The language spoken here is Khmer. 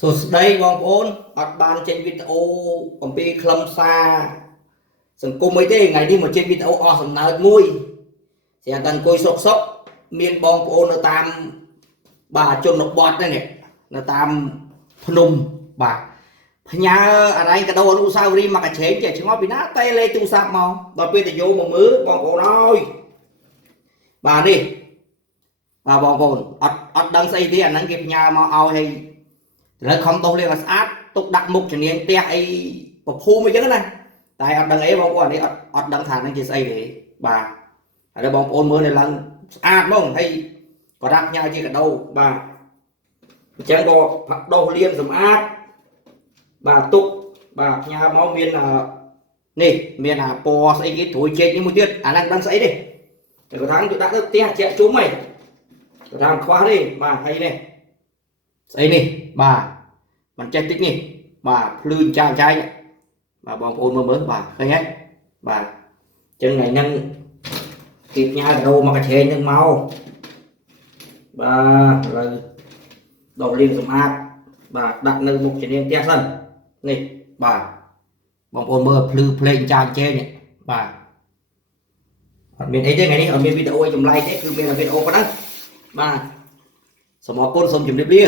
សួស្តីបងប្អូនអត់បានចេញវីដេអូអំពីខ្លឹមសារសង្គមអីទេថ្ងៃនេះមកចេញវីដេអូអស់សំណើចមួយស្រាប់តែអង្គុយសុកមានបងប្អូននៅតាមបាទជនបទហ្នឹងនៅតាមភ្នំបាទផ្ញើអរ៉ៃកដោអនុស្សាវរីយ៍មកកញ្ឆេងចេះឆ្ងល់ពីណាតែលេខទូរស័ព្ទមកដល់ពេលទៅយកមកមើលបងប្អូនអើយបាទនេះបាទបងប្អូនអត់ដឹងស្អីទេអាហ្នឹងគេផ្ញើមកឲ្យឲ្យឥឡូវខំដោះលាងឲ្យស្អាតទុកដាក់មុខជំនាញផ្ទះអីប្រភូមិអីចឹងណាតែអត់ដឹងអីបងប្អូននេះអត់ដឹងថានឹងជាស្អីទេបាទហើយបងប្អូនមើលនៅឡើងស្អាតហ្មងហើយក៏ដាក់ផ្ញើជាកាដូបាទអញ្ចឹងក៏ដោះលាងសម្អាតបាទទុកបាទផ្ញើមកមាននេះមានអាពណ៌ស្អីគេត្រួយជែកនេះមួយទៀតអាហ្នឹងដឹងស្អីទេតែគាត់ថាទៅដាក់ទៅផ្ទះជាក់ជុំហីគាត់ថាខ្វះទេបាទហើយនេះស្អីនេះបាទมันចេះតិចនេះបាទភ្លឺចាចាយបាទបងប្អូនមើលបាទឃើញទេបាទអញ្ចឹងថ្ងៃហ្នឹងគេផ្ញើកាដូមកកញ្ឆេងហ្នឹងមកបាទឥឡូវដោះលាងសម្អាតបាទដាក់នៅមុខជំនាញផ្ទះសិននេះបាទបងប្អូនមើលភ្លឺភ្លេងចាចែងបាទអត់មានអីទេថ្ងៃនេះអត់មានវីដេអូអីចម្លែកទេគឺមានវីដេអូប៉ុណ្ណឹងបាទសូមអរគុណសូមជម្រាបលា